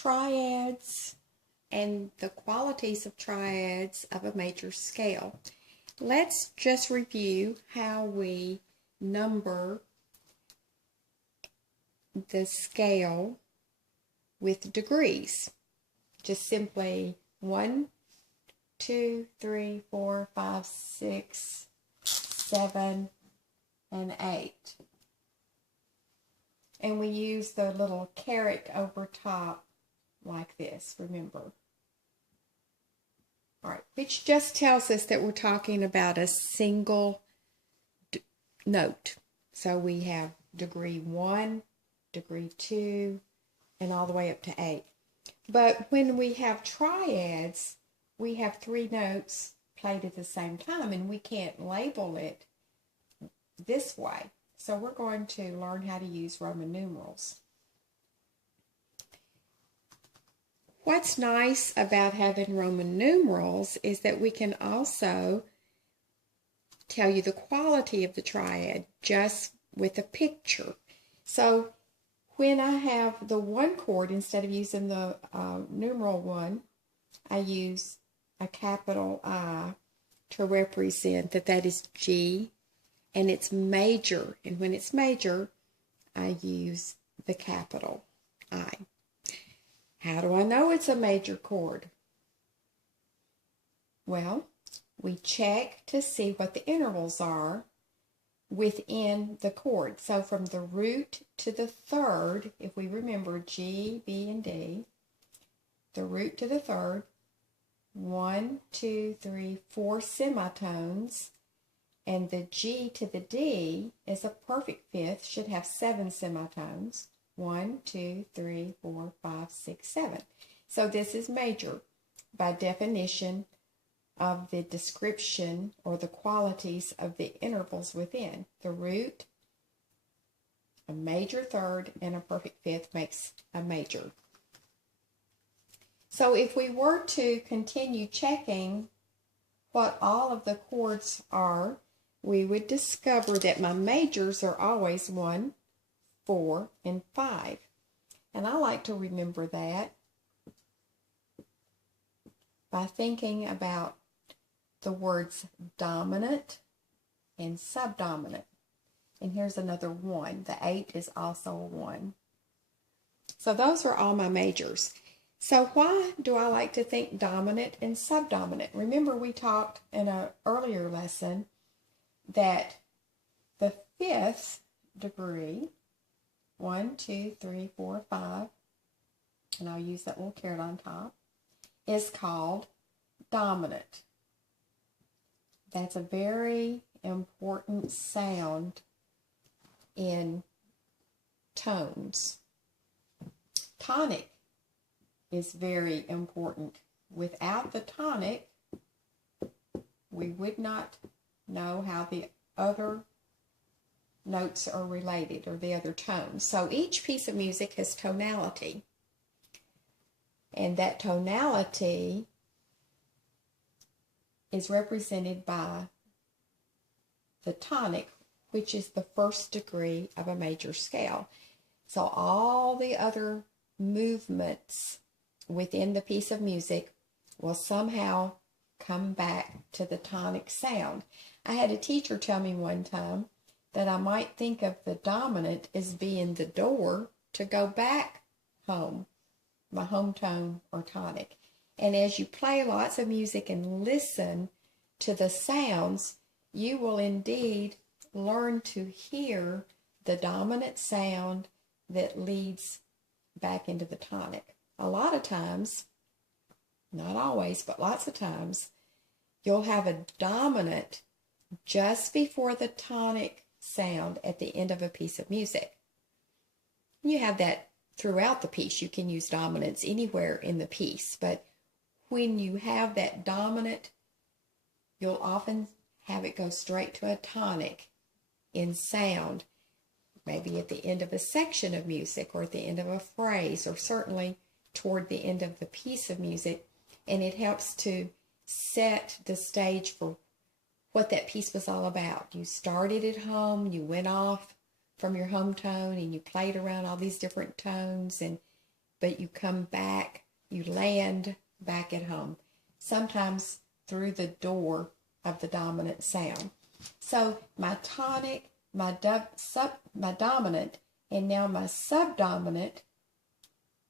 triads and the qualities of triads of a major scale. Let's just review how we number the scale with degrees. Just simply 1, 2, 3, 4, 5, 6, 7, and 8. And we use the little caret over top like this, remember. All right, which just tells us that we're talking about a single note. So we have degree 1, degree 2, and all the way up to 8. But when we have triads, we have 3 notes played at the same time, and we can't label it this way. So we're going to learn how to use Roman numerals. What's nice about having Roman numerals is that we can also tell you the quality of the triad just with a picture. So when I have the 1 chord, instead of using the numeral 1, I use a capital I to represent that is G, and it's major. And when it's major, I use the capital I. How do I know it's a major chord? Well, we check to see what the intervals are within the chord. So from the root to the third, if we remember G, B, and D, the root to the third, 1, 2, 3, 4 semitones, and the G to the D is a perfect fifth, should have 7 semitones. 1, 2, 3, 4, 5, 6, 7. So this is major by definition of the description or the qualities of the intervals within. The root, a major third, and a perfect fifth makes a major. So if we were to continue checking what all of the chords are, we would discover that my majors are always 1, 4, and 5. And I like to remember that by thinking about the words dominant and subdominant. And here's another 1. The 8 is also a 1. So those are all my majors. So why do I like to think dominant and subdominant? Remember we talked in an earlier lesson that the 5th degree, 1, 2, 3, 4, 5, and I'll use that little caret on top, is called dominant. That's a very important sound in tones. Tonic is very important. Without the tonic, we would not know how the other notes are related, or the other tones. So each piece of music has tonality, and that tonality is represented by the tonic, which is the 1st degree of a major scale. So all the other movements within the piece of music will somehow come back to the tonic sound. I had a teacher tell me one time that I might think of the dominant as being the door to go back home, my home tone or tonic. And as you play lots of music and listen to the sounds, you will indeed learn to hear the dominant sound that leads back into the tonic. A lot of times, not always, but lots of times, you'll have a dominant just before the tonic sound at the end of a piece of music. You have that throughout the piece. You can use dominants anywhere in the piece, but when you have that dominant, you'll often have it go straight to a tonic in sound, maybe at the end of a section of music, or at the end of a phrase, or certainly toward the end of the piece of music, and it helps to set the stage for what that piece was all about. You started at home, you went off from your home tone, and you played around all these different tones, and but you come back, you land back at home, sometimes through the door of the dominant sound. So my tonic, my dominant, and now my subdominant,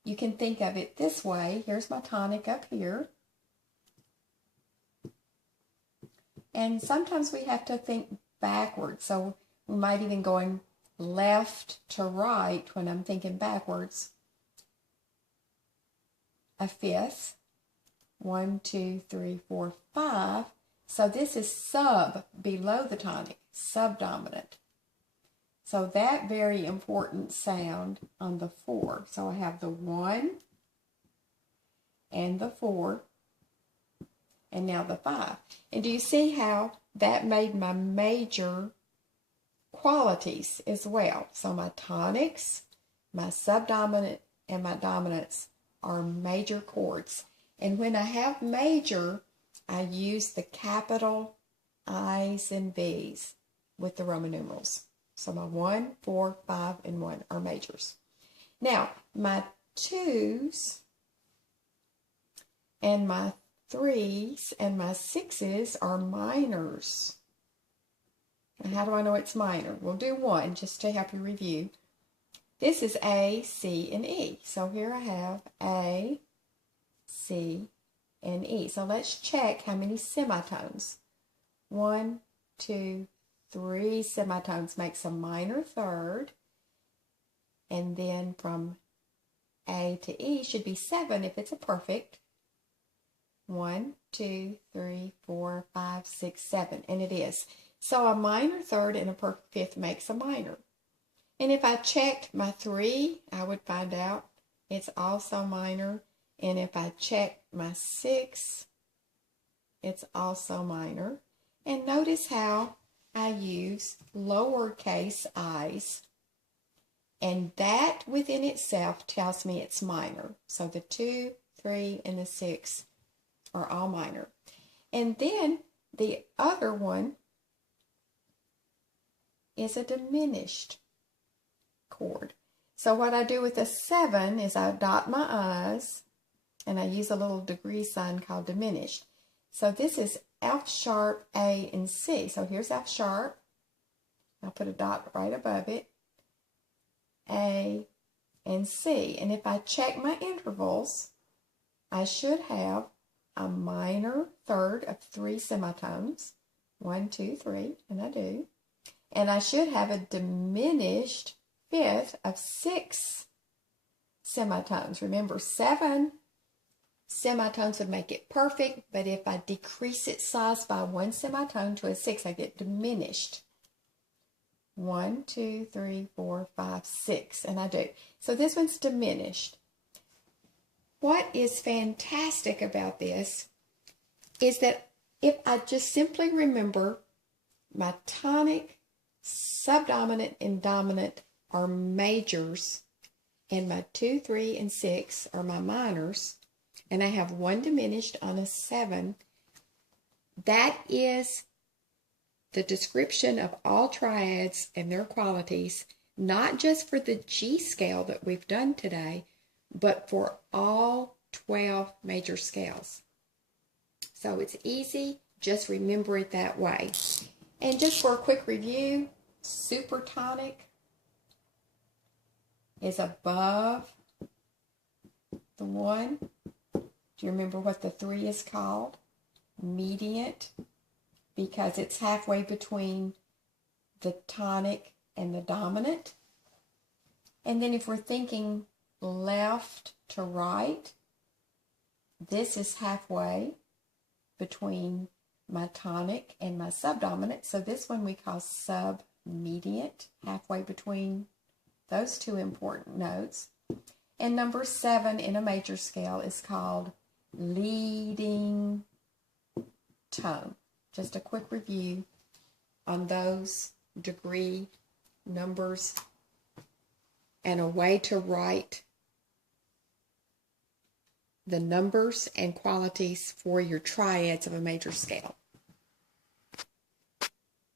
you can think of it this way. Here's my tonic up here. And sometimes we have to think backwards. So we might even going left to right when I'm thinking backwards. A fifth. 1, 2, 3, 4, 5. So this is sub, below the tonic, subdominant. So that very important sound on the 4. So I have the 1 and the 4, and now the 5. And do you see how that made my major qualities as well? So my tonics, my subdominant, and my dominants are major chords. And when I have major, I use the capital I's and V's with the Roman numerals. So my 1, 4, 5, and 1 are majors. Now, my 2s and my 3s and my 6s are minors. And how do I know it's minor? We'll do one just to help you review. This is A, C, and E. So here I have A, C, and E. So let's check how many semitones. 1, 2, 3 semitones makes a minor third. And then from A to E should be 7 if it's a perfect. 1, 2, 3, 4, 5, 6, 7. And it is. So a minor third and a perfect fifth makes a minor. And if I checked my 3, I would find out it's also minor. And if I check my 6, it's also minor. And notice how I use lowercase i's. And that within itself tells me it's minor. So the 2, 3, and the 6 are all minor. And then the other one is a diminished chord. So what I do with a 7 is I dot my i's and I use a little degree sign called diminished. So this is F sharp, A, and C. So here's F sharp. I'll put a dot right above it. A, and C. And if I check my intervals, I should have a minor third of 3 semitones. 1, 2, 3, and I do. And I should have a diminished fifth of 6 semitones. Remember, 7 semitones would make it perfect, but if I decrease its size by 1 semitone to a 6, I get diminished. 1, 2, 3, 4, 5, 6, and I do. So this one's diminished. What is fantastic about this is that if I just simply remember my tonic, subdominant, and dominant are majors, and my 2, 3, and 6 are my minors, and I have 1 diminished on a 7, that is the description of all triads and their qualities, not just for the G scale that we've done today, but for all 12 major scales. So it's easy, just remember it that way. And just for a quick review, supertonic is above the 1. Do you remember what the 3 is called? Mediant, because it's halfway between the tonic and the dominant. And then if we're thinking left to right, this is halfway between my tonic and my subdominant. So this one we call submediant, halfway between those two important notes. And number 7 in a major scale is called leading tone. Just a quick review on those degree numbers and a way to write the numbers and qualities for your triads of a major scale.